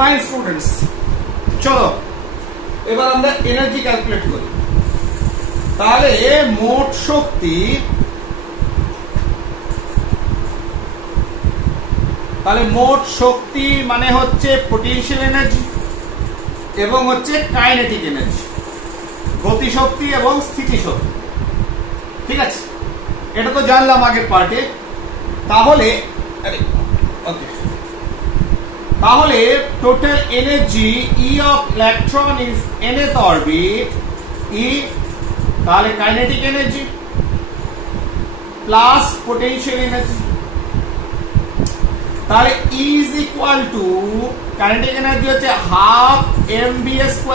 Fine students, চলো এবার আমরা এনার্জি ক্যালকুলেট করি। তাহলে মোট শক্তি, মানে হচ্ছে পোটেনশিয়াল এনার্জি এবং হচ্ছে কাইনেটিক এনার্জি, গতি শক্তি এবং স্থিতি শক্তি। ঠিক আছে, এটা তো জানলাম আগের পার্টে। তাহলে total energy E of electron is nth orbit E, তাহলে kinetic energy plus potential energy, তাহলে E is equal to kinetic energy হচ্ছে হাফ mv²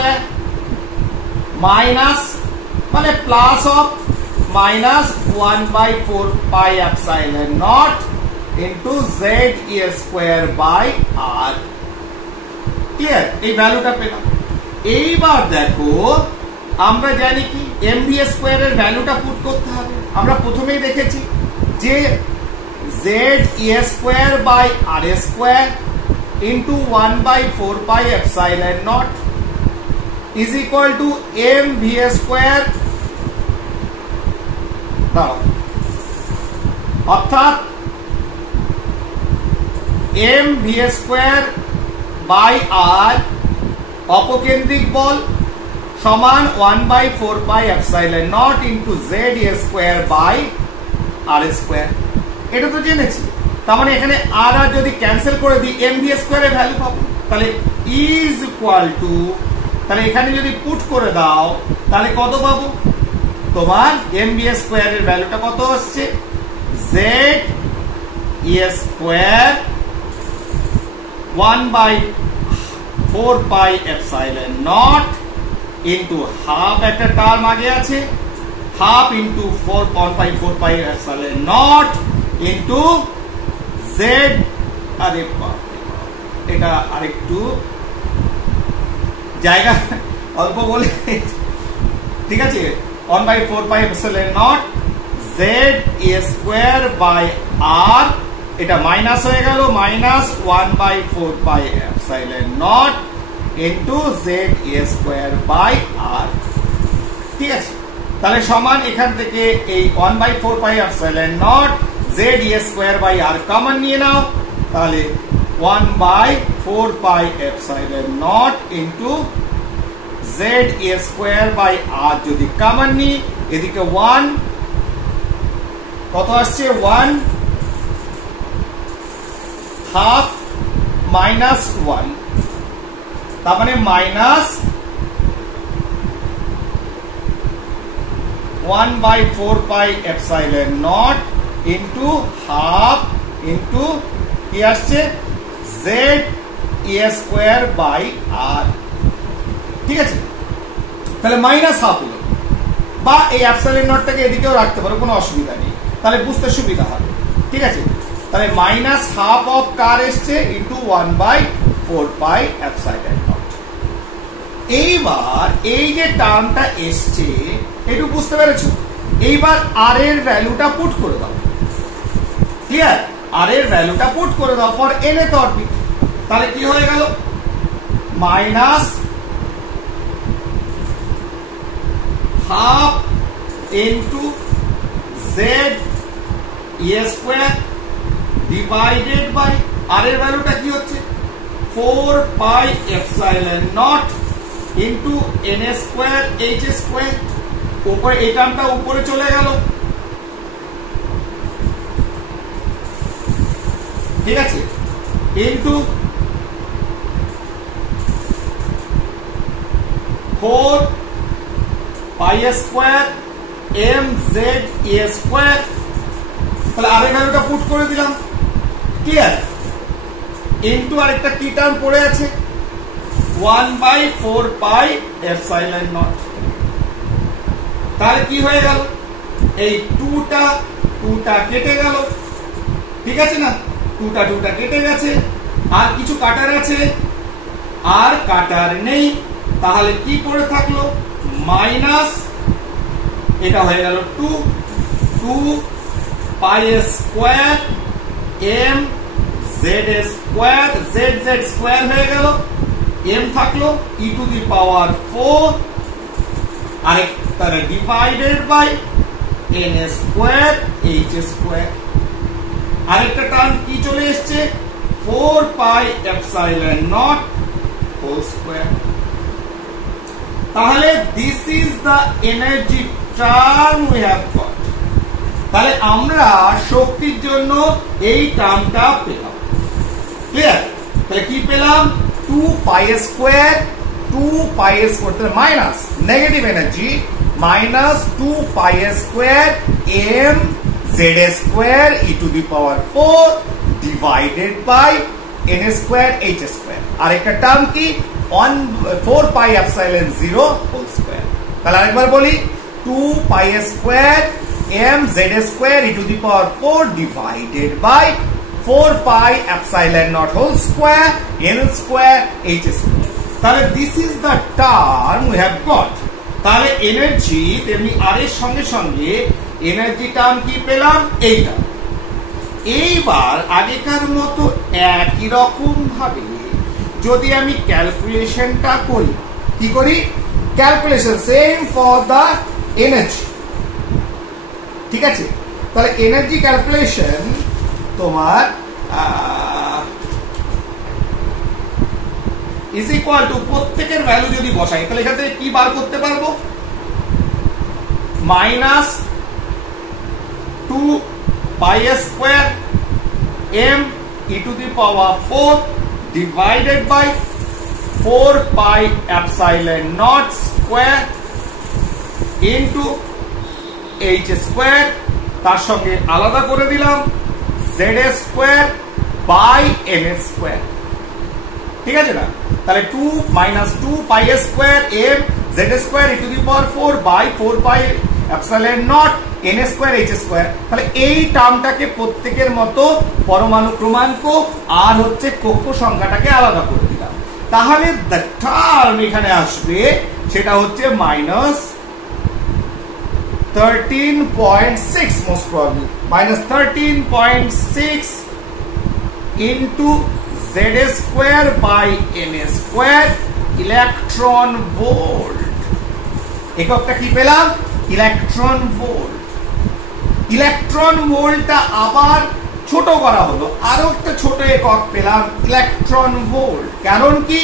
মাইনাস মানে plus of minus 1/4 pi epsilon naught into ZE²/R। Clear? এই ভ্যালুটা পেলাম। এইবার দেখো আমরা জানি কি mv² এর ভ্যালুটা পুট করতে হবে। আমরা প্রথমেই দেখেছি যে ZE²/R² into 1/4 pi epsilon not is equal two mv², অর্থাৎ mv²/R অপকেন্দ্রিক বল সমান 1/4 pi epsilon naught into ZE²/R²। এটা তো জেনেছি। তার মানে এখানে আর যদি ক্যান্সেল করে দিই mv² এর ভ্যালু পাবো। তাহলে ইজ ইকুয়াল টু, তাহলে এখানে যদি পুট করে দাও তাহলে কত পাবো? তোমার mv² এর ভ্যালুটা কত আসছে? ZE² 1/4 pi epsilon naught into half, একটা টার্ম আগে আছে, half into 1/4 pi epsilon naught into Z, আরে এটা আরেকটু জায়গা অল্প বলে, ঠিক আছে, 1/4 পাই এপসাইলন নট ZE²/R, এটা মাইনাস হয়ে গেল, minus 1/4 pi epsilon naught into ZE²/R। ঠিক আছে, তাহলে সমান এখান থেকে এই 1/4 pi epsilon not ZE²/R common নিয়ে নাও, তাহলে 1/4 pi epsilon naught into ZE²/R যদি কমন নি, এদিকে 1 কত আসছে? 1 হাফ মাইনাস 1, তার মানে minus 1/4 pi epsilon naught into half into কি আসছে? ZE²/R। ঠিক আছে, তাহলে মাইনাস হাফ হলো, বা এই এপসাইলন নটটাকে এদিকেও রাখতে পারো, কোনো অসুবিধা নেই, তাহলে বুঝতে সুবিধা হবে। ঠিক আছে, তাহলে মাইনাস হাফ অফ কার এসছে ইন্টু 1/4 পাই এপসাইলন নট। এইবার এই যে টার্মটা এসছে একটু বুঝতে পেরেছো? এইবার আর এর ভ্যালুটা পুট করে দাও। ক্লিয়ার? আর এর ভ্যালুটা পুট করে দাও ফর nth অরবিট, তাহলে কি হয়ে গেল? Minus half into ZE² divided by R এর ভ্যালুটা কি হচ্ছে? 4 pi epsilon naught into n²h²। উপরে এই টার্মটা উপরে চলে গেল। ঠিক আছে, ইন্টু 4 পাই² mZE²। তাহলে আর এর ভ্যালুটা পুট করে দিলাম। ক্লিয়ার? ইন্টু আরেকটা কি টার্ম পড়ে আছে? 1/4 পাই এপসাইলন নট। তাহলে কি হয়ে গেল? এই 2টা কেটে গেল। ঠিক আছে না? 2টা কেটে গেছে, আর কিছু কাটার আছে? আর কাটার নেই। তাহলে কি পড়ে থাকলো? মাইনাস, এটা হয়ে গেল 2 পাই² mZ Z square Z Z square হয়ে গেল, এম থাকলো ই টু দি পাওয়ার 4 আরেকটা divided by N square H square. আরেকটা টার্ম কি চলে এসছে 4 pi epsilon not whole square. তাহলে this is the energy term we have got. তাহলে আমরা শক্তির জন্য এই টার্মটা পেলাম। ক্লিয়ার? তাহলে কি পেলাম 2 pi square minus negative energy minus 2 pi square M Z square E to the power 4 divided by N square H square. আর একটা টার্ম কি 4 পাই এপসাইলন 0 হোল স্কোয়ার। তাহলে আরেকবার বলি 2 pi square M Z square E to the power 4 divided by 4 pi epsilon not whole square N square H square. তাহলে this is the term we have got. তাহলে energy তেমনি আর এর সঙ্গে সঙ্গে এনার্জি টার্ম কি পেলাম এইটা। এইবার আগেকার মতো একই রকম ভাবে যদি আমি ক্যালকুলেশনটা করি, কি করি calculation same for the energy. ঠিক আছে? তাহলে এনার্জি ক্যালকুলেশন তোমার ইজ ইকুয়াল টু প্রত্যেকের ভ্যালু যদি বসাই তাহলে এখান থেকে কি বার করতে পারবো minus 2 pi square M E to the power 4 divided by 4 pi epsilon not square into H square, তার সঙ্গে আলাদা করে দিলাম Z square by N square. ঠিক আছে না? তাহলে 2 minus 2 pi square M Z square E to the power 4 by 4 pi epsilon not N square H square. তাহলে এই টার্মটাকে প্রত্যেকের মতো পরমাণু ক্রমাঙ্ক আর হচ্ছে কক্ষ সংখ্যাটাকে আলাদা করে দিলাম। তাহলে দ্য টার্ম এখানে আসবে সেটা হচ্ছে minus 13.6 most probably minus 13.6 into z square by n square electron volt। এককটা কি পেলাম ইলেকট্রন ভোল্ট। ইলেকট্রন ভোল্টটা আবার ছোট করা হলো, আরো একটা ছোট একক পেলাম ইলেকট্রন ভোল্ট। কারণ কি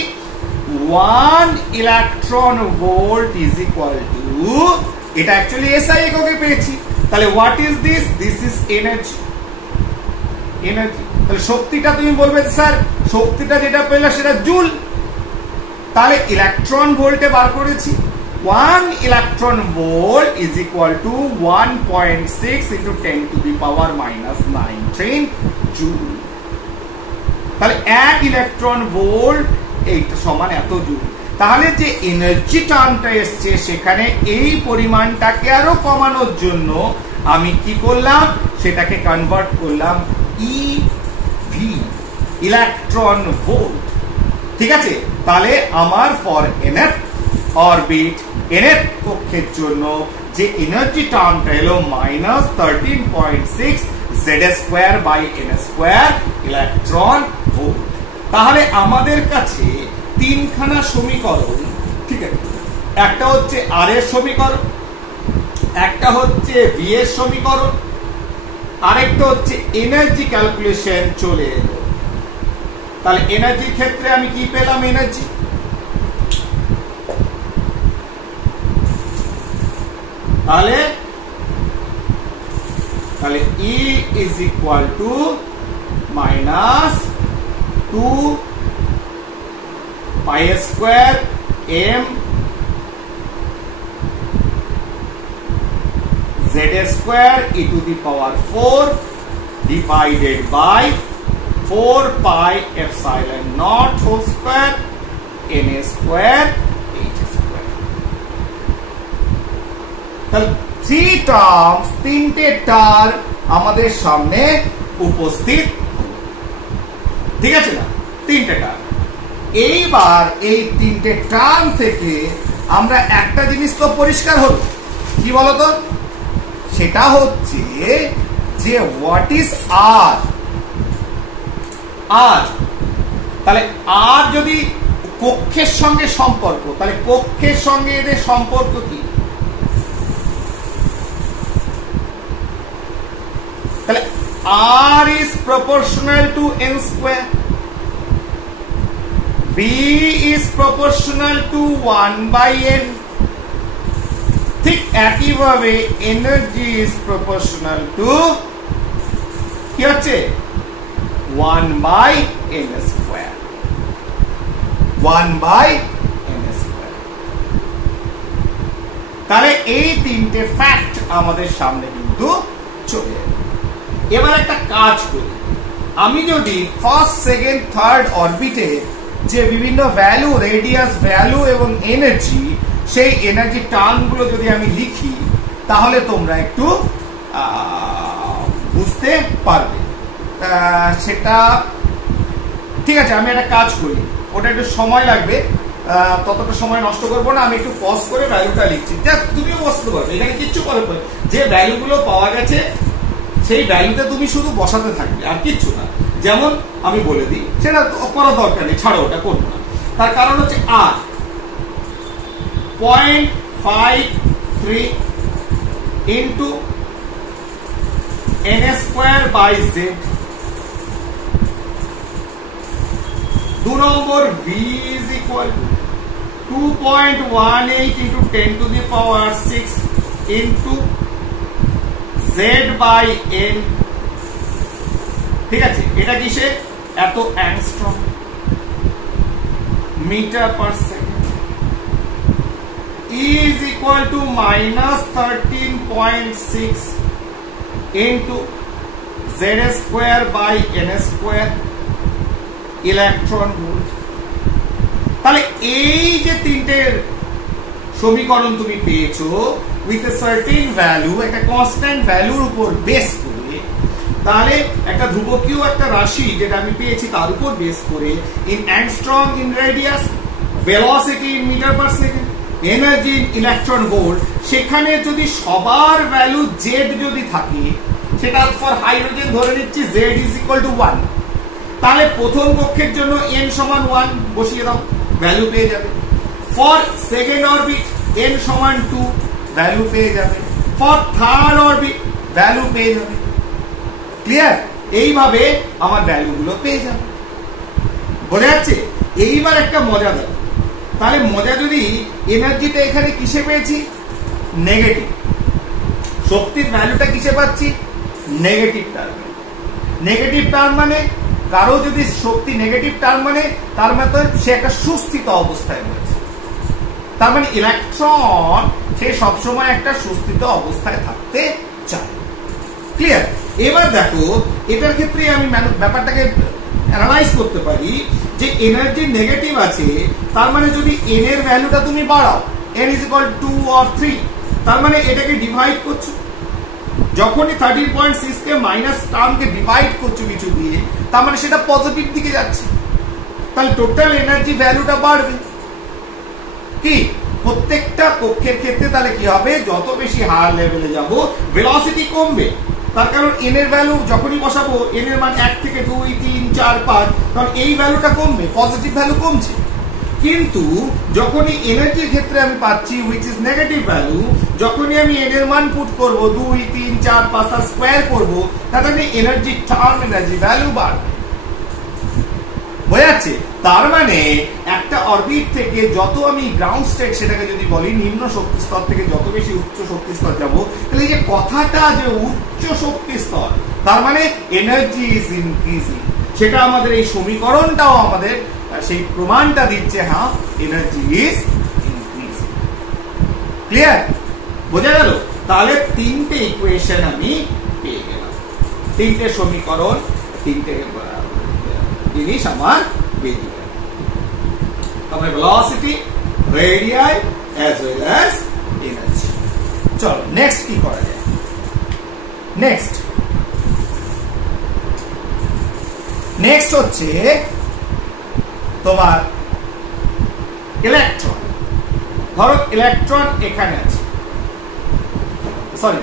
1 electron volt is equal two, এটা অ্যাকচুয়ালি এসআই এককে পেয়েছি। তাহলে what is this? This is energy. Energy তাহলে শক্তিটা তুমি বলবে স্যার শক্তিটা যেটা পেলে সেটা জুল। তাহলে ইলেকট্রন ভোল্টে বার করেছি 1 electron volt is equal two 1.6 into 10 to the power minus 19 joule. তাহলে 1 ইলেকট্রন ভোল্ট এইটা সমান এত জুল। তাহলে যে এনার্জি টার্মটা এসছে সেখানে এই পরিমাণটাকে আরো কমানোর জন্য আমি কি করলাম সেটাকে কনভার্ট করলাম ইভি ইলেকট্রন ভোল্ট। ঠিক আছে? তাহলে আমার ফর এনএফ অরবিট এনএফ কক্ষের জন্য যে এনার্জি টার্মটা এলো minus 13.6 Z square by N square electron volt. তাহলে আমাদের কাছে তিনখানা সমীকরণ, ঠিক আছে, একটা হচ্ছে আর এর সমীকরণ, একটা হচ্ছে ভি এর সমীকরণ, আরেকটা হচ্ছে এনার্জি ক্যালকুলেশন চলে এলো। তাহলে এনার্জির ক্ষেত্রে আমি কি পেলাম এনার্জি তাহলে E is equal to minus 2 pi square m z square e to the power 4 divided by 4 pi epsilon naught whole square n square h square। তাহলে থ্রি টার্মস, তিনটে টার্ম আমাদের সামনে উপস্থিত, ঠিক আছে না? তিনটে টার্ম। এইবার এই তিনটে টার্ম থেকে আমরা একটা জিনিস তো পরিষ্কার হলো, কি বলতো? সেটা হচ্ছে যে হোয়াট ইজ আর। আর, তাহলে আর যদি কক্ষের সঙ্গে সম্পর্ক, তাহলে কক্ষের সঙ্গে এদের সম্পর্ক কি? তাহলে R is proportional to n square, B is proportional to 1 by n, ঠিক একইভাবে এনার্জি is proportional to কি হচ্ছে 1 by n square, 1 by n square। তাহলে এই তিনটে ফ্যাক্ট আমাদের সামনে কিন্তু চলে এলো। এবার একটা কাজ করি, আমি যদি ফার্স্ট সেকেন্ড থার্ড অরবিটে যে বিভিন্ন ভ্যালু, রেডিয়াস ভ্যালু এবং এনার্জি, সেই এনার্জি টার্মগুলো যদি আমি লিখি, তাহলে তোমরা একটু বুঝতে পারবে। সেটা ঠিক আছে, আমি একটা কাজ করি, ওটা একটু সময় লাগবে, ততটা সময় নষ্ট করবো না, আমি একটু পজ করে ভ্যালুটা লিখছি, তুমিও বসতে পারবে, এখানে কিচ্ছু করার পরে যে ভ্যালুগুলো পাওয়া গেছে সেই ভ্যালুতে তুমি শুধু বসাতে থাকবে, আর কিচ্ছু না। যেমন আমি বলে দিই, সেটা করার দরকার নেই, ছাড়ো, ওটা করবো না। তার কারণ হচ্ছে আর 0.53 into n square by z, 2 নম্বর v is equal to 2.18 into 10 to the power 6 into z by n, ঠিক আছে, এটা কিসে? এত angstrom metre per second, is equal to minus 13.6 into z square by n square electron volt. তাহলে এই যে তিনটে সমীকরণ তুমি পেয়েছো উইথ এ সার্টেন ভ্যালু, একটা কনস্ট্যান্ট ভ্যালুর উপর বেস করে, তাহলে একটা ধ্রুবকীয় একটা রাশি যেটা আমি পেয়েছি তার উপর বেস করে, in angstrom, in radius, velocity in metre per second, energy in electron volt, সেখানে যদি সবার ভ্যালু জেড যদি থাকে, সেটা ফর হাইড্রোজেন ধরে নিচ্ছি z is equal to 1, তাহলে প্রথম কক্ষের জন্য n সমান 1 বসিয়ে দাও, ভ্যালু পেয়ে যাবে। ফর সেকেন্ড অরবিট n সমান 2, ভ্যালু পেয়ে যাবে। ফর থার্ড অরবিট ভ্যালু পেয়ে যাবে। ক্লিয়ার? এইভাবে আমার ভ্যালুগুলো পেয়ে যাবে, বোঝা যাচ্ছে? এইবার একটা মজা দেখো, তাহলে মজা যদি এনার্জিটা এখানে কিসে পেয়েছি? নেগেটিভ। শক্তির ভ্যালুটা কিসে পাচ্ছি? নেগেটিভ টার্মে। নেগেটিভ টার্ম মানে কারো যদি শক্তি নেগেটিভ টার্ম মানে তার মতো সে একটা সুস্থিত অবস্থায় রয়েছে, তার মানে ইলেকট্রন সে সবসময় একটা সুস্থিত অবস্থায় থাকতে চায়। ক্লিয়ার? এবার দেখো এটার ক্ষেত্রে আমি ব্যাপারটাকে অ্যানালাইজ করতে পারি যে এনার্জি নেগেটিভ আছে, তার মানে যদি n এর ভ্যালুটা তুমি বাড়াও, n is equal to 2 or 3, তার মানে এটাকে ডিভাইড করছো, যখনই 13.6 কে মাইনাস টার্মকে ডিভাইড করছো কিছু দিয়ে, তার মানে সেটা পজিটিভ দিকে যাচ্ছে, তাহলে টোটাল এনার্জি ভ্যালুটা বাড়বে। কি প্রত্যেকটা কক্ষের ক্ষেত্রে তাহলে কি হবে? যত বেশি হায়ার লেভেলে যাব ভেলোসিটি কমবে, তার কারণ n এর ভ্যালু যখনই বসাবো n এর মান 1 থেকে 2 3 4 5, কারণ এই ভ্যালুটা কমবে, পজিটিভ ভ্যালু কমছে। কিন্তু যখনই এনার্জির ক্ষেত্রে আমি পাচ্ছি which is নেগেটিভ ভ্যালু, যখনই আমি n এর মান পুট করব 2 3 4 5 আর স্কয়ার করব, তাহলে এনার্জি টার্ম, এনার্জি ভ্যালু বাড়বে। বোঝা যাচ্ছে? তার মানে একটা অরবিট থেকে যত আমি গ্রাউন্ড স্টেট সেটাকে যদি বলি, নিম্ন শক্তি স্তর থেকে যত বেশি উচ্চ শক্তি স্তর যাব, তাহলে এই যে কথাটা যে উচ্চ শক্তি স্তর, তার মানে এনার্জি ইজ ইনক্রিজিং, সেটা আমাদের এই সমীকরণটাও আমাদের সেই প্রমাণটা দিচ্ছে, হ্যাঁ এনার্জি ইজ ইনক্রিজিং। ক্লিয়ার? বোঝা গেল? তাহলে তিনটে ইকুয়েশন আমি পেয়ে গেলাম, তিনটে সমীকরণ, তিনটে জিনিস আমার বেরিয়ে গেল। তারপরে velocity, radii as well as energy. চলো নেক্সট কি করা যায়? নেক্সট হচ্ছে তোমার ইলেকট্রন। ধরো ইলেকট্রন এখানে আছে, সরি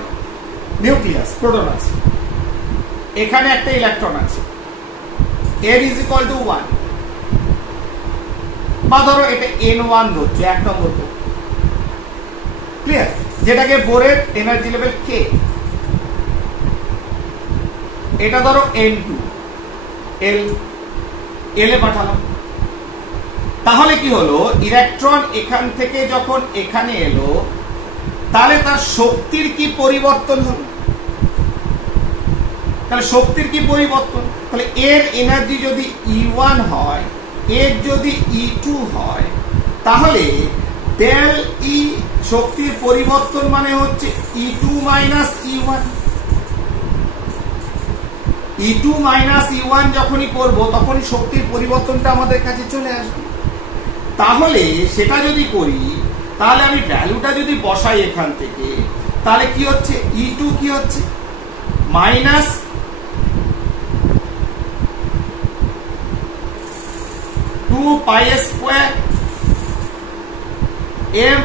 নিউক্লিয়াস, প্রোটন আছে, এখানে একটা ইলেকট্রন আছে, n ইজ ইকুয়াল টু 1, বা ধরো এটা n1 ধরছে 1 নম্বর বোর, ক্লিয়ার, যেটাকে বোরের এনার্জি লেভেল k, এটা ধরো n2 l এ পাঠালাম। তাহলে কি হলো, ইলেকট্রন এখান থেকে যখন এখানে এলো তাহলে তার শক্তির কি পরিবর্তন হলো? তাহলে শক্তির কি পরিবর্তন? তাহলে এর এনার্জি যদি E1 হয়, এর যদি E2 হয়, তাহলে ডেল ই শক্তির পরিবর্তন মানে হচ্ছে E2 minus E1। E2 minus E1 যখনই করব তখনই শক্তির পরিবর্তনটা আমাদের কাছে চলে আসবে। তাহলে সেটা যদি করি, তাহলে আমি ভ্যালুটা যদি বসাই এখান থেকে, তাহলে কি হচ্ছে, E2 কি হচ্ছে minus two pi square m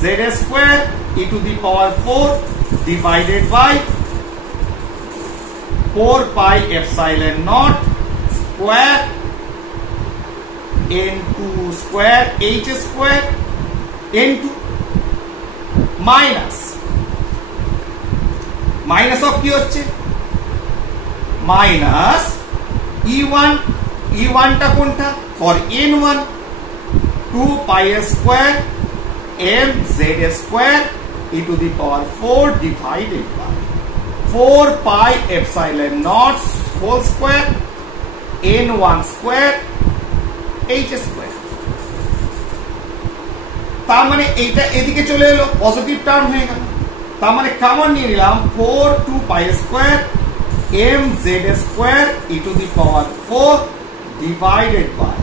z square e to the power 4 divided by 4 pi epsilon naught square n2 square h square n2 minus of কি হচ্ছে minus e1 টা কোনটা, for n1 2 pi square m z square e to the power 4 divided by 4 pi epsilon naught whole square n1 square h square। তার মানে এইটা এদিকে চলে এলো, পজিটিভ টার্ম হয়ে গেল। তার মানে কমন নিয়ে নিলাম 4 2 pi square m z square e to the power 4 divided by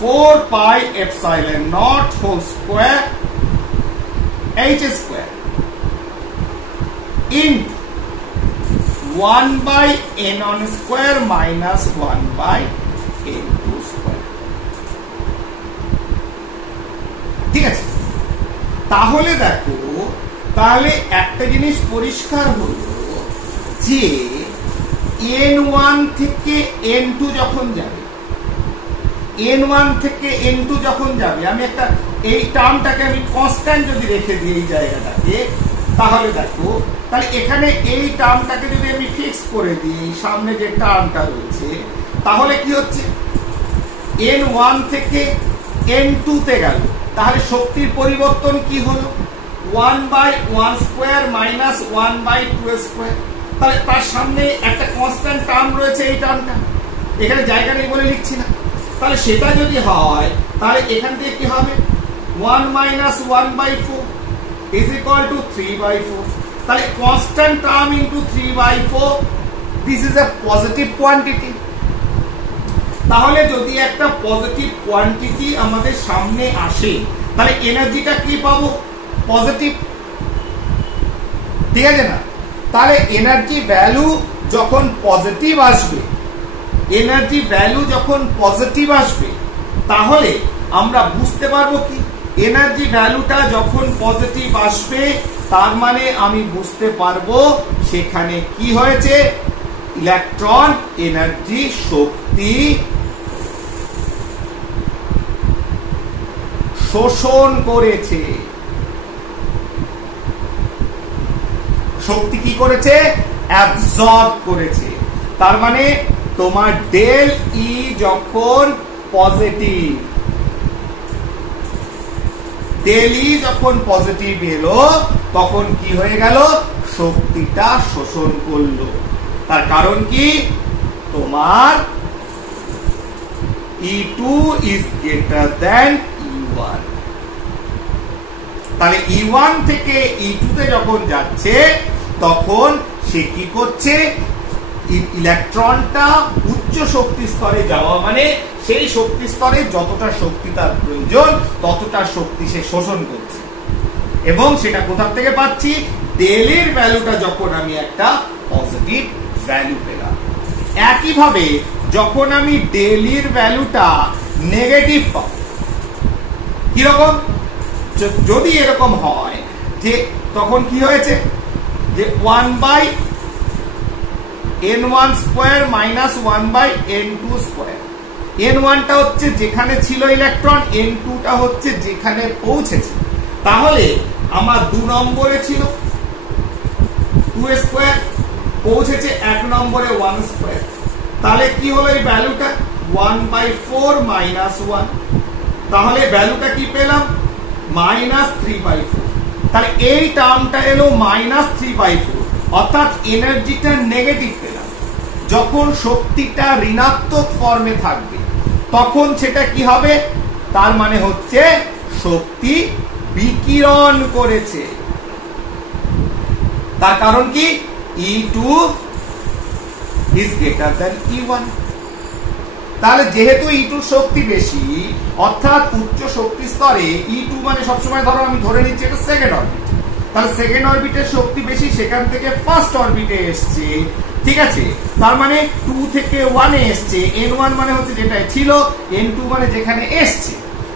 4 pi epsilon naught whole square h square into 1 by n1 square minus 1 by n2 square। ঠিক আছে, তাহলে দেখো, তাহলে একটা জিনিস পরিষ্কার হলো যে n1 থেকে n2 যখন যাবে, n1 থেকে n2 যখন যাবে, আমি একটা এই টার্মটাকে আমি কনস্ট্যান্ট যদি রেখে দিই এই জায়গাটাকে, তাহলে দেখো, তাহলে এখানে এই টার্মটাকে যদি আমি ফিক্স করে দিই, সামনে যে টার্মটা রয়েছে, তাহলে কি হচ্ছে, n1 থেকে n2 তে গেল, তাহলে শক্তির পরিবর্তন কি হলো, 1 by 1 square minus 1 by 2 square. তাহলে তার সামনে একটা কনস্ট্যান্ট টার্ম রয়েছে, এই টার্মটা এখানে জায়গা নেই বলে লিখছি না। তাহলে সেটা যদি হয়, তাহলে এখান থেকে কি হবে, 1 minus 1 by 4 is equal to 3 by 4। তাহলে constant term into 3 by 4, this is a positive quantity। তাহলে যদি একটা পজিটিভ কোয়ান্টিটি আমাদের সামনে আসে, তাহলে এনার্জিটা কি পাবো, পজিটিভ, ঠিক আছে না? তাহলে এনার্জি ভ্যালু যখন পজিটিভ আসবে, এনার্জি ভ্যালু যখন পজিটিভ আসবে, তাহলে আমরা বুঝতে পারবো কি, এনার্জি ভ্যালুটা যখন পজিটিভ আসবে, তার মানে আমি বুঝতে পারবো সেখানে কি হয়েছে, ইলেকট্রন এনার্জি শক্তি শোষণ করেছে। শক্তি কি করেছে, অ্যাবজর্ব করেছে। তার মানে তোমার ডেল ই যখন পজিটিভ, ডেল ই যখন পজিটিভ এলো, তখন কি হয়ে গেল, শক্তিটা শোষণ করলো। তার কারণ কি, তোমার E2 is greater than E1। তাহলে E1 থেকে E2 তে যখন যাচ্ছে, তখন সে কি করছে, ইলেকট্রনটা উচ্চ শক্তি স্তরে যাওয়া মানে সেই শক্তি স্তরে যতটা শক্তি তার প্রয়োজন ততটা শক্তি সে শোষণ করছে। এবং সেটা কোথা থেকে পাচ্ছি, ডেল এর ভ্যালুটা যখন আমি একটা পজিটিভ ভ্যালু পেলাম। একইভাবে যখন আমি ডেল এর ভ্যালুটা নেগেটিভ পাব, কিরকম, যদি এরকম হয় যে তখন কি হয়েছে, যে 1 by n1 square minus 1 by n2 square. n1 টা হচ্ছে যেখানে ছিল ইলেকট্রন, n2 টা হচ্ছে যেখানে পৌঁছেছে। তাহলে আমার 2 নম্বরে ছিল 2 স্কয়ার, পৌঁছেছে 1 নম্বরে 1 স্কয়ার। তাহলে কি হলো এই ভ্যালুটা 1/4 মাইনাস 1। তাহলে ভ্যালুটা কি পেলাম মাইনাস 3/4। তাহলে এই টার্মটা এলো মাইনাস 3/4, অর্থাৎ এনার্জিটা নেগেটিভ পেলাম। যখন শক্তিটা ঋণাত্মক ফর্মে থাকবে তখন সেটা কি হবে, তার মানে হচ্ছে শক্তি বিকিরণ করেছে। তার কারণ কি E2 is greater than E1। তাহলে যেহেতু E2 শক্তি বেশি, অর্থাৎ উচ্চ শক্তি স্তরে E2 মানে সবসময় ধরো আমি ধরে নিচ্ছি এটা সেকেন্ড অরবিট, তাহলে সেকেন্ড অরবিটের শক্তি বেশি, সেখান থেকে ফার্স্ট অরবিটে এসছে। ঠিক আছে, তার মানে 2 থেকে 1 এ এসছে। n1 মানে হচ্ছে যেটা ছিল, n2 মানে যেখানে এসছে।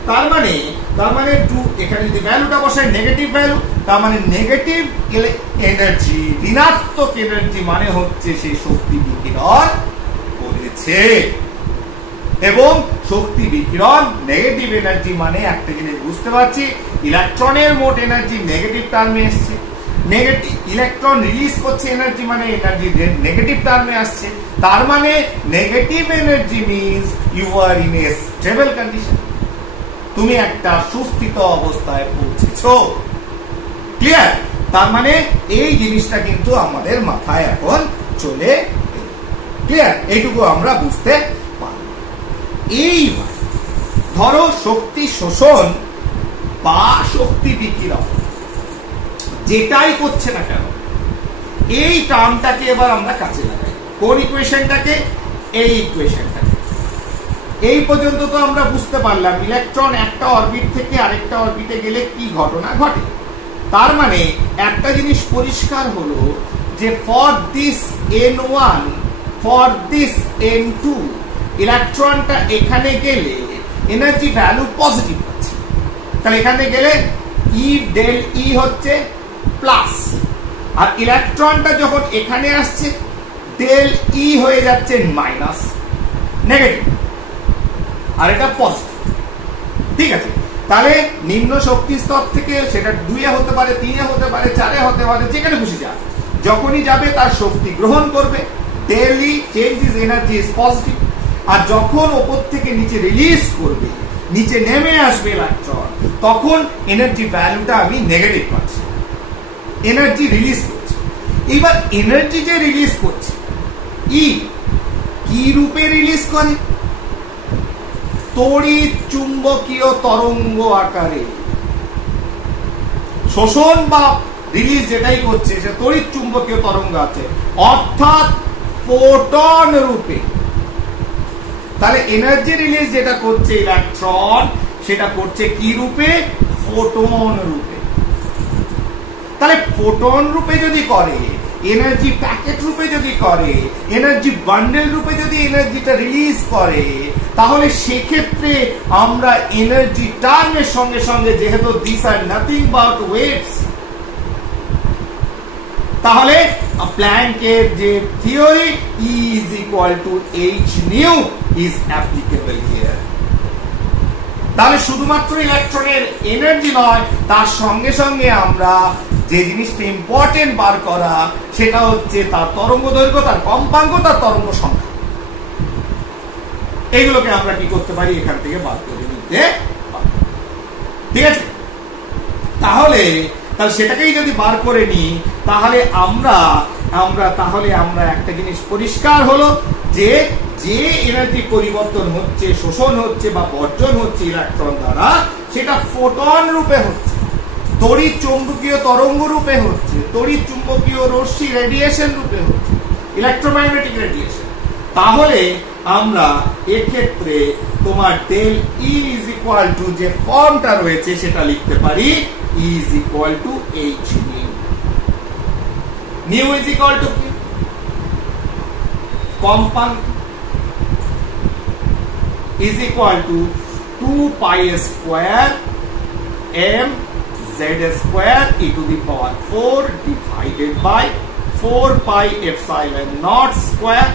তার মানে 2 এখানে যদি ভ্যালুটা বসাই নেগেটিভ ভ্যালু, তার মানে নেগেটিভ এনার্জি, ঋণাত্মক এনার্জি মানে হচ্ছে সেই শক্তি বিকিরণ করেছে। এবং শক্তি বিকিরণ নেগেটিভ এনার্জি মানে একটা জিনিস বুঝতে পারছি, ইলেকট্রনের মোট এনার্জি নেগেটিভ টার্মে আসছে। নেগেটিভ ইলেকট্রন রিলিজ করছে এনার্জি মানে এনার্জি নেগেটিভ টার্মে আসছে। তার মানে negative energy means you are in a stable condition, তুমি একটা সুস্থিত অবস্থায় পৌঁছেছো। ক্লিয়ার? তার মানে এই জিনিসটা কিন্তু আমাদের মাথায় এখন চলে এলো। ক্লিয়ার? এইটুকু আমরা বুঝতে পারব। এইবার ধরো শক্তি শোষণ বা শক্তি বিকিরণ যেটাই করছে না কেন, এই টার্মটাকে এবার আমরা কাজে লাগাই। কোন ইকুয়েশনটাকে? এই ইকুয়েশনটাকে। এই পর্যন্ত তো আমরা বুঝতে পারলাম ইলেকট্রন একটা অরবিট থেকে আরেকটা অরবিটে গেলে কি ঘটনা ঘটে। তার মানে একটা জিনিস পরিষ্কার হলো যে for this n1 for this n2 ইলেকট্রনটা এখানে গেলে এনার্জি ভ্যালু পজিটিভ হচ্ছে। তাহলে এখানে গেলে E ডেল E হচ্ছে প্লাস, আর ইলেকট্রনটা যখন এখানে আসছে ডেল E হয়ে যাচ্ছে মাইনাস, নেগেটিভ, আর এটা পজিটিভ। ঠিক আছে, তাহলে নিম্ন শক্তি স্তর থেকে সেটা 2 এ হতে পারে, 3 এ হতে পারে, 4 এ হতে পারে, যেখানে খুশি যাবে, যখনই যাবে তার শক্তি গ্রহণ করবে। Del E change is energy is positive. আর যখন ওপর থেকে নিচে রিলিজ করবে, নিচে নেমে আসবে ইলেকট্রন, তখন এনার্জি ভ্যালুটা আমি নেগেটিভ পাচ্ছি। এনার্জি রিলিজ করছে। এবার এনার্জি যে রিলিজ করছে ই কি রূপে রিলিজ করে? তড়িৎ চুম্বকীয় তরঙ্গ আকারে। শোষণ বা রিলিজ যেটাই করছে সে তড়িৎ চুম্বকীয় তরঙ্গ আছে, অর্থাৎ ফোটন রূপে। তাহলে এনার্জি রিলিজ যেটা করছে ইলেকট্রন, সেটা করছে কি রূপে? ফোটন রূপে। তাহলে ফোটন রূপে যদি করে, এনার্জি প্যাকেট রূপে যদি করে, এনার্জি বান্ডেল রূপে যদি এনার্জিটা রিলিজ করে, তাহলে সেক্ষেত্রে আমরা এনার্জি টার্মের সঙ্গে সঙ্গে, যেহেতু this are nothing but waves, তাহলে প্ল্যাঙ্কের যে theory E is equal to h nu is applicable here। তাহলে শুধুমাত্র ইলেকট্রনের এনার্জি নয়, তার সঙ্গে সঙ্গে আমরা যে জিনিসটা ইম্পর্টেন্ট বার করা, সেটা হচ্ছে তার তরঙ্গ দৈর্ঘ্য, তার কম্পাঙ্ক, তার তরঙ্গ সংখ্যা। এইগুলোকে আমরা কি করতে পারি? এখান থেকে বার করে নিতে পারি। ঠিক আছে, তাহলে সেটাকেই যদি বার করে নিই, তাহলে আমরা একটা জিনিস পরিষ্কার হলো যে যে এনার্জি পরিবর্তন হচ্ছে, শোষণ হচ্ছে বা বর্জন হচ্ছে ইলেকট্রন দ্বারা, সেটা ফোটন রূপে হচ্ছে, তড়িৎ চুম্বকীয় তরঙ্গ রূপে হচ্ছে, তড়িৎ চুম্বকীয় রশ্মি রেডিয়েশন রূপে হচ্ছে, ইলেকট্রোম্যাগনেটিক রেডিয়েশন। তাহলে আমরা এক্ষেত্রে তোমার del E is equal to যে ফর্মটা রয়েছে সেটা লিখতে পারি E is equal to h nu. Nu is equal to কি? কম্পাঙ্ক is equal to 2 pi square m z square e to the power 4 divided by 4 pi epsilon naught square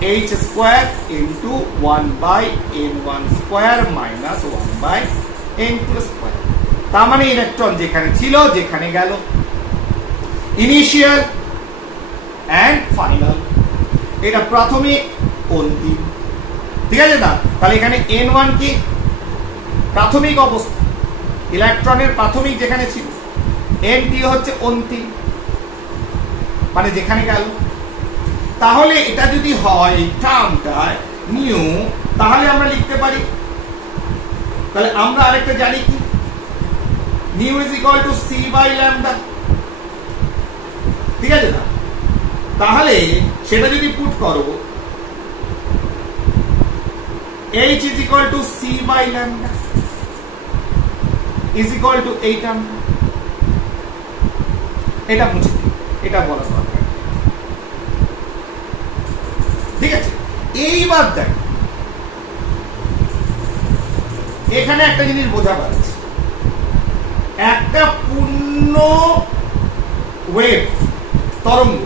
h square into 1 by n1 square minus 1 by n2 square। তার মানে electron যেখানে ছিল যেখানে গেল, initial and final, এটা প্রাথমিক অন্তিম, ঠিক আছে না? তাহলে এখানে n1 কি প্রাথমিক অবস্থা, ইলেকট্রনের প্রাথমিক যেখানে ছিল, nt হচ্ছে অন্তিম মানে যেখানে গেল। তাহলে এটা যদি হয় টার্মটা নিউ, তাহলে আমরা লিখতে পারি, তাহলে আমরা আরেকটা জানি কি, nu is equal to c by lambda, ঠিক আছে না? তাহলে সেটা যদি পুট করো h is equal to c by lambda is equal to এই টার্মটা, এটা মুছে দিই, এটা বলা দরকার, ঠিক আছে? এইবার দেখ এখানে একটা জিনিস বোঝা যাচ্ছে, একটা পূর্ণ ওয়েভ তরঙ্গ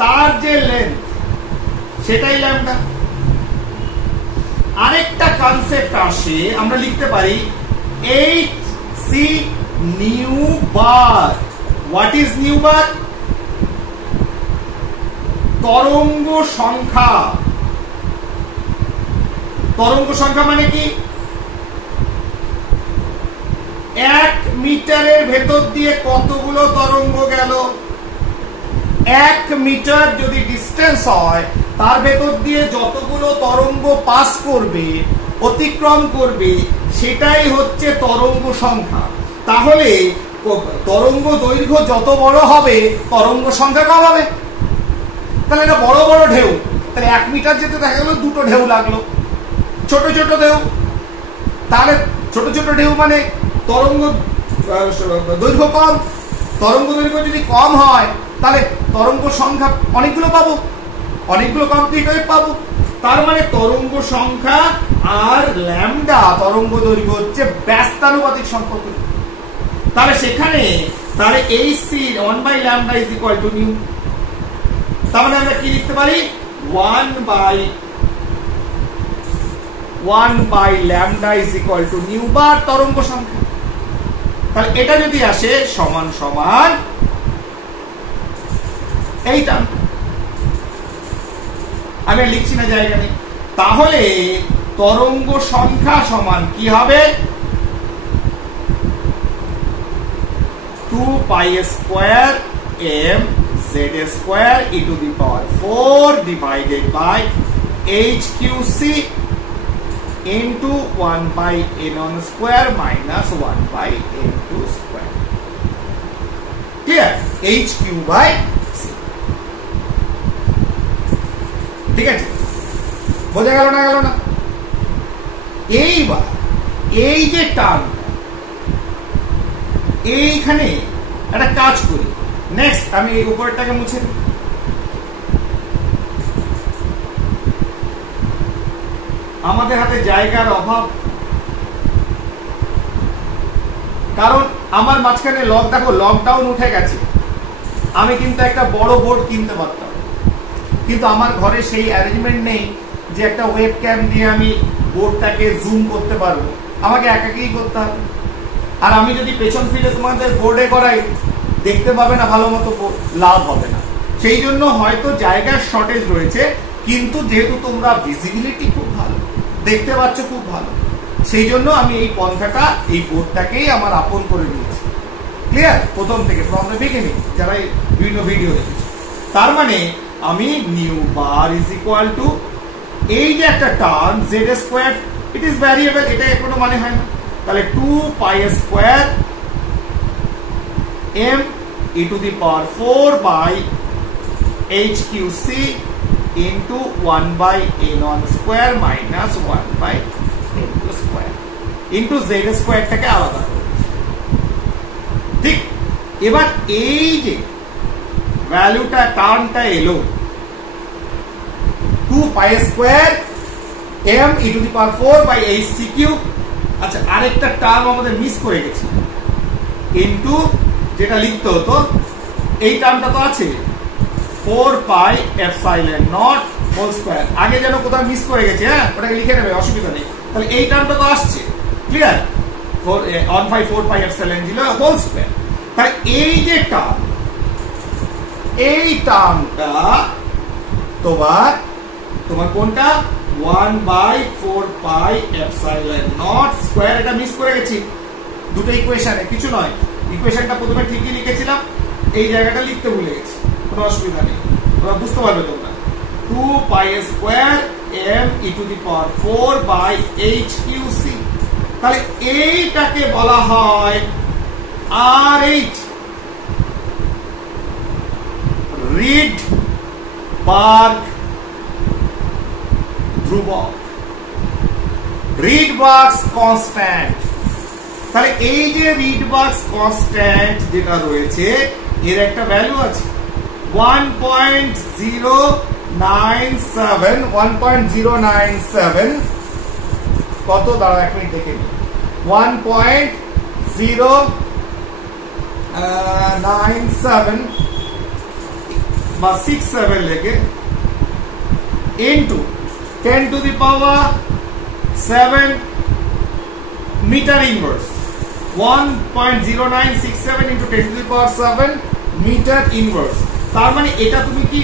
তার যে লেন্থ সেটাই ল্যামডা। আরেকটা কনসেপ্ট আসে, আমরা লিখতে পারি hc nu bar. What is nu bar? তরঙ্গ সংখ্যা। তরঙ্গ সংখ্যা মানে কি? 1 মিটারের ভেতর দিয়ে কতগুলো তরঙ্গ গেল, 1 মিটার যদি ডিস্টেন্স হয় তার ভেতর দিয়ে যতগুলো তরঙ্গ পাস করবে, অতিক্রম করবে, সেটাই হচ্ছে তরঙ্গ সংখ্যা। তাহলে তরঙ্গ দৈর্ঘ্য যত বড় হবে তরঙ্গ সংখ্যা কম হবে। তাহলে এটা বড় বড় ঢেউ, তাহলে 1 মিটার যেতে দেখা গেল 2টো ঢেউ লাগলো, ছোট ছোট ঢেউ, তাহলে ছোট ছোট ঢেউ মানে তরঙ্গ দৈর্ঘ্য কম। তরঙ্গ দৈর্ঘ্য যদি কম হয় তাহলে তরঙ্গ সংখ্যা অনেকগুলো পাবো, অনেকগুলো কমপ্লিট ওয়েভ পাবো। তার মানে তরঙ্গ সংখ্যা আর ল্যামডা তরঙ্গ দৈর্ঘ্য হচ্ছে ব্যস্তানুপাতিক সম্পর্ক। তাহলে সেখানে তাহলে hc 1 by lambda is equal to nu। তার মানে আমরা কি লিখতে পারি, 1 by lambda is equal to nu বার তরঙ্গ সংখ্যা। তাহলে এটা যদি আসে সমান সমান এইটা, আমি লিখছি না জায়গা নেই। তাহলে তরঙ্গ সংখ্যা সমান কি হবে, 2 pi square m z square e to the power 4 divided by h qc into 1 by n1 square minus 1 by n2 square। clear? h q by c, ঠিক আছে? বোঝা গেল না? গেল না? এইবার এই যে টার্ম, এইখানে একটা কাজ করি। নেক্সট আমি এই উপরটাকে মুছে দিই। আমাদের হাতে জায়গার অভাব, কারণ আমার মাঝখানে দেখো লকডাউন উঠে গেছে। আমি কিন্তু একটা বড় বোর্ড কিনতে পারতাম, কিন্তু আমার ঘরে সেই অ্যারেঞ্জমেন্ট নেই যে একটা ওয়েব ক্যাম দিয়ে আমি বোর্ডটাকে জুম করতে পারবো। আমাকে একাকেই করতে হবে। আর আমি যদি পেছন ফিরে তোমাদের বোর্ডে করাই, দেখতে পাবে না ভালো মতো, লাভ হবে না। সেই জন্য হয়তো জায়গার শর্টেজ রয়েছে, কিন্তু যেহেতু তোমরা ভিজিবিলিটি খুব ভালো, দেখতে পাচ্ছ খুব ভালো, সেই জন্য আমি এই পন্থাটা, এই বোর্ডটাকেই আমার আপন করে নিয়েছি। ক্লিয়ার? প্রথম থেকে ফ্রম দ্য বিগিনিং যারা বিভিন্ন ভিডিও দেখেছে। তার মানে আমি new bar is equal two এই যে একটা term Z square, it is variable, এটা কোনো মানে হয় না। তাহলে 2 pi square m e to the power 4 by h qc into 1 by n1 square minus 1 by n2 square into z square টাকে আলাদা করব। ঠিক? এবার এই যে ভ্যালুটা টার্মটা এলো 2 pi square m e to the power 4 by h c cube। আচ্ছা, আরেকটা টার্ম আমাদের মিস করে গেছি, ইনটু যেটা লিখতে হতো এই টার্মটা তো আছে 4 pi epsilon not whole square. আগে যেন কোথাও মিস করে গেছে, হ্যাঁ ওটাকে লিখে নেবে, অসুবিধা নেই। তাহলে এই টার্মটা তো আসছে, clear? 1/4 pi epsilon 0 whole square. তাই এই যে টার্ম, এই টার্মটা তোমার কোনটা 1/4 পাই এপসাইলন নট স্কয়ার। এটা মিস করে গেছি দুটো ইকুয়েশনে, কিছু নয়। ইকুয়েশনটা প্রথমে ঠিকই লিখেছিলাম, এই জায়গাটা লিখতে ভুলে গেছি, কোনো অসুবিধা নেই, তোমরা বুঝতে পারবে তোমরা। 2 pi square m e to the power 4 by h Q C. তাহলে এইটাকে বলা হয় RH, রিডবার্গ ধ্রুবক, রিডবার্গ কনস্ট্যান্ট। তাহলে এই যে রিডবার্গ কনস্ট্যান্ট যেটা রয়েছে, এর একটা ভ্যালু আছে 1.097 কত, দাঁড়া এক মিনিট দেখে নি, 1.097 বা 67 লেখে into 10 to the power 7 metre inverse. 1.0967 into 10 to the power 7 metre inverse. তার মানে এটা তুমি কি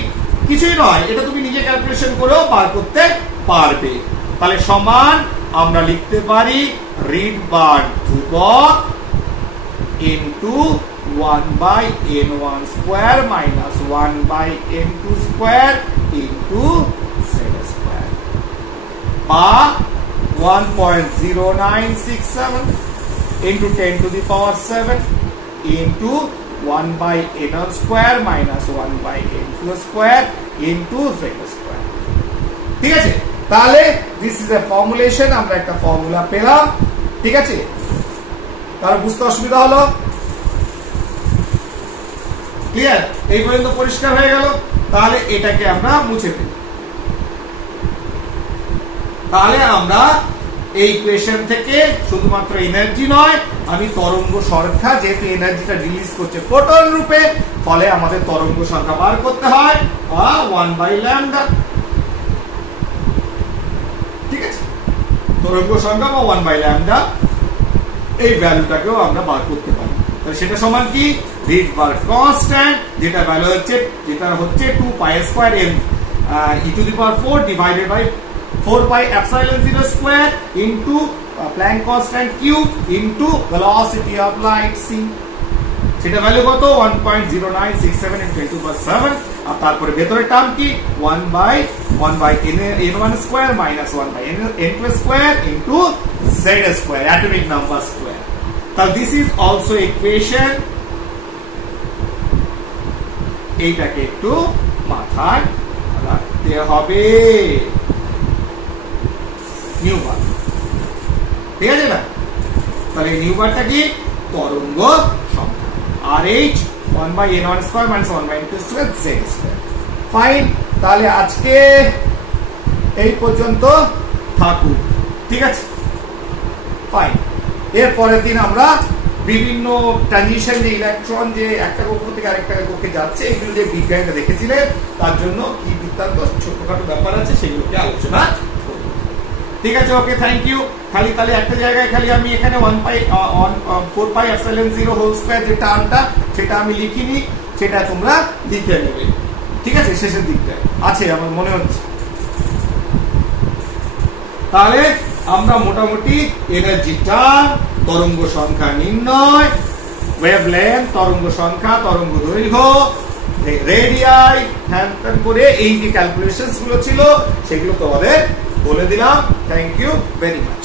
কিছুই নয়, এটা তুমি নিজে ক্যালকুলেশন করেও বার করতে পারবে। তাহলে সমান আমরা লিখতে পারি রিডবার্গ ধ্রুবক into 1/n1 square minus 1/n2 square into z square, বা 1.0967 into 10 to the power 7 into 1/n1 square minus 1/n2 square into z square. ঠিক আছে, তাহলে দিস ইজ এ ফর্মুলেশন, আমরা একটা ফর্মুলা পেলাম। ঠিক আছে, তাহলে বুঝতে অসুবিধা হলো? ক্লিয়ার? এই পর্যন্ত পরিষ্কার হয়ে গেল? তাহলে এটাকে আমরা মুছে ফেলি। তাহলে আমরা এই ইকুয়েশন থেকে শুধুমাত্র এনার্জি নয়, আমি তরঙ্গ সংখ্যা, যেহেতু এনার্জিটা রিলিজ করছে ফোটন রূপে, ফলে আমাদের তরঙ্গ সংখ্যা বার করতে হয় 1/λ। ঠিক আছে, তরঙ্গ সংখ্যা বা 1/λ, এই ভ্যালুটাকেও আমরা বার করতে পারি। তাহলে সেটা সমান কি, রিডবার্গ কনস্ট্যান্ট, যেটা ভ্যালু হচ্ছে 2 pi square m e to the power 4 divided by 4 pi epsilon 0 square into Planck constant q into velocity of light c। সেটা ভ্যালু কত, 1.0967 ইনটু 10 টু দি পাওয়ার 7। আর তারপরে ভেতরের টার্ম কি 1/n1 square minus 1/n2 square into z square, atomic number square. তাহলে this is also equation. এইটাকে একটু মাথায় রাখতে হবে, নিউবার। ঠিক আছে না? তাহলে নিউবারটা কি, তরঙ্গ সংখ্যা, RH 1/n1 square minus 1/n2 square z square. Fine, তাহলে আজকে এই পর্যন্ত থাকুক। ঠিক আছে, ফাইন। এর পরের দিন আমরা বিভিন্ন ট্রানজিশন, যে ইলেকট্রন যে একটা কক্ষ থেকে আরেকটা কক্ষে যাচ্ছে, এগুলো যে বিজ্ঞানীরা দেখেছিলেন, তার জন্য কি বৃত্তান্ত ছোটখাটো ব্যাপার আছে, সেগুলোকে আলোচনা করব। ঠিক আছে, ওকে, থ্যাংক ইউ। খালি তাহলে একটা জায়গায় খালি আমি এখানে 4 পাই এপসাইলন 0 হোল স্কয়ার যে টার্মটা, সেটা আমি লিখিনি, সেটা তোমরা লিখে নেবে। ঠিক আছে, শেষের দিকটা আছে আমার মনে হচ্ছে। তাহলে আমরা মোটামুটি এনার্জিটা, তরঙ্গ সংখ্যা নির্ণয়, ওয়েভলেন্থ, তরঙ্গ সংখ্যা, তরঙ্গ দৈর্ঘ্য, রেডিয়াই, হ্যান করে এই যে ক্যালকুলেশনস গুলো ছিল, সেগুলো তোমাদের বলে দিলাম। Thank you very much.